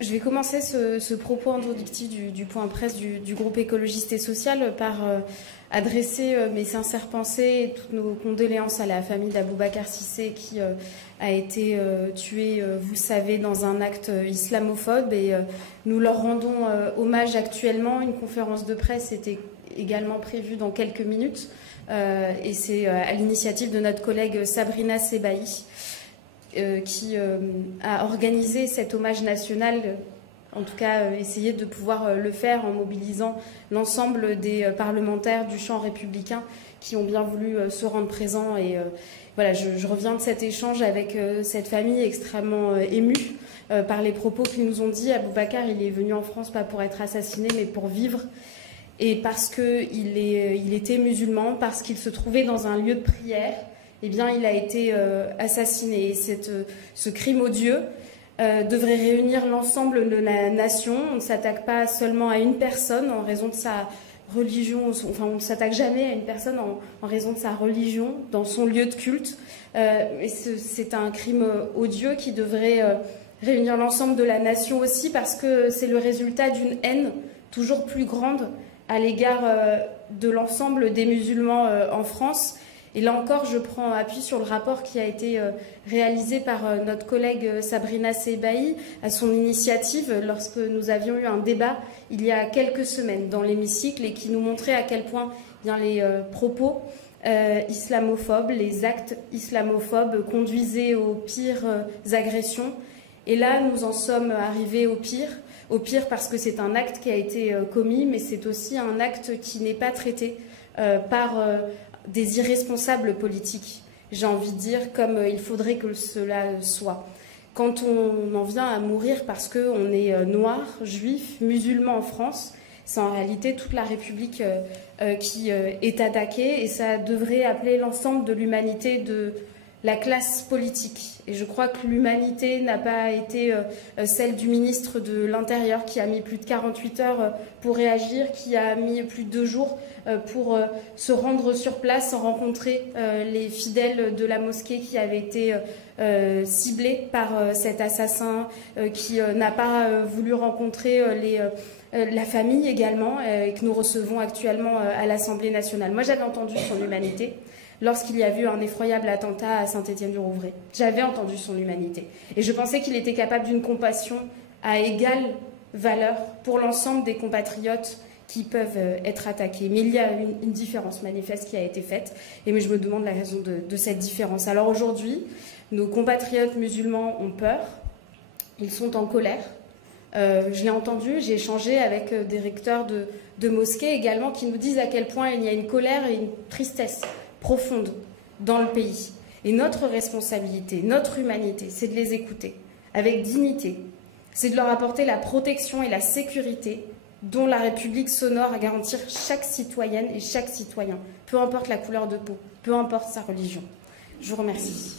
Je vais commencer ce propos introductif du point presse du groupe écologiste et social par adresser mes sincères pensées et toutes nos condoléances à la famille d'Aboubacar Cissé qui a été tué, vous savez, dans un acte islamophobe. Et nous leur rendons hommage actuellement. Une conférence de presse était également prévue dans quelques minutes. Et c'est à l'initiative de notre collègue Sabrina Sebahi qui a organisé cet hommage national, en tout cas essayé de pouvoir le faire en mobilisant l'ensemble des parlementaires du champ républicain qui ont bien voulu se rendre présents. Et voilà, je reviens de cet échange avec cette famille extrêmement émue par les propos qu'ils nous ont dit. Aboubacar, il est venu en France pas pour être assassiné, mais pour vivre. Et parce qu'il était musulman, parce qu'il se trouvait dans un lieu de prière, eh bien, il a été assassiné. Et ce crime odieux devrait réunir l'ensemble de la nation. On ne s'attaque pas seulement à une personne en raison de sa religion, enfin on ne s'attaque jamais à une personne en raison de sa religion, dans son lieu de culte. Et c'est un crime odieux qui devrait réunir l'ensemble de la nation aussi, parce que c'est le résultat d'une haine toujours plus grande à l'égard de l'ensemble des musulmans en France. Et là encore, je prends appui sur le rapport qui a été réalisé par notre collègue Sabrina Sebahi à son initiative lorsque nous avions eu un débat il y a quelques semaines dans l'hémicycle et qui nous montrait à quel point bien, les propos islamophobes, les actes islamophobes conduisaient aux pires agressions. Et là, nous en sommes arrivés au pire. Au pire parce que c'est un acte qui a été commis, mais c'est aussi un acte qui n'est pas traité par des irresponsables politiques, j'ai envie de dire, comme il faudrait que cela soit. Quand on en vient à mourir parce qu'on est noir, juif, musulman en France, c'est en réalité toute la République qui est attaquée, et ça devrait appeler l'ensemble de l'humanité, de la classe politique. Et je crois que l'humanité n'a pas été celle du ministre de l'Intérieur qui a mis plus de 48 heures pour réagir, qui a mis plus de 2 jours pour se rendre sur place sans rencontrer les fidèles de la mosquée qui avaient été ciblés par cet assassin, qui n'a pas voulu rencontrer la famille également, et que nous recevons actuellement à l'Assemblée nationale. Moi, j'avais entendu son humanité lorsqu'il y a eu un effroyable attentat à Saint-Étienne-du-Rouvray. J'avais entendu son humanité. Et je pensais qu'il était capable d'une compassion à égale valeur pour l'ensemble des compatriotes qui peuvent être attaqués. Mais il y a une différence manifeste qui a été faite. Et je me demande la raison de cette différence. Alors aujourd'hui, nos compatriotes musulmans ont peur. Ils sont en colère. Je l'ai entendu, j'ai échangé avec des recteurs de mosquées également qui nous disent à quel point il y a une colère et une tristesse profonde dans le pays. Et notre responsabilité, notre humanité, c'est de les écouter avec dignité. C'est de leur apporter la protection et la sécurité dont la République s'honore à garantir chaque citoyenne et chaque citoyen, peu importe la couleur de peau, peu importe sa religion. Je vous remercie.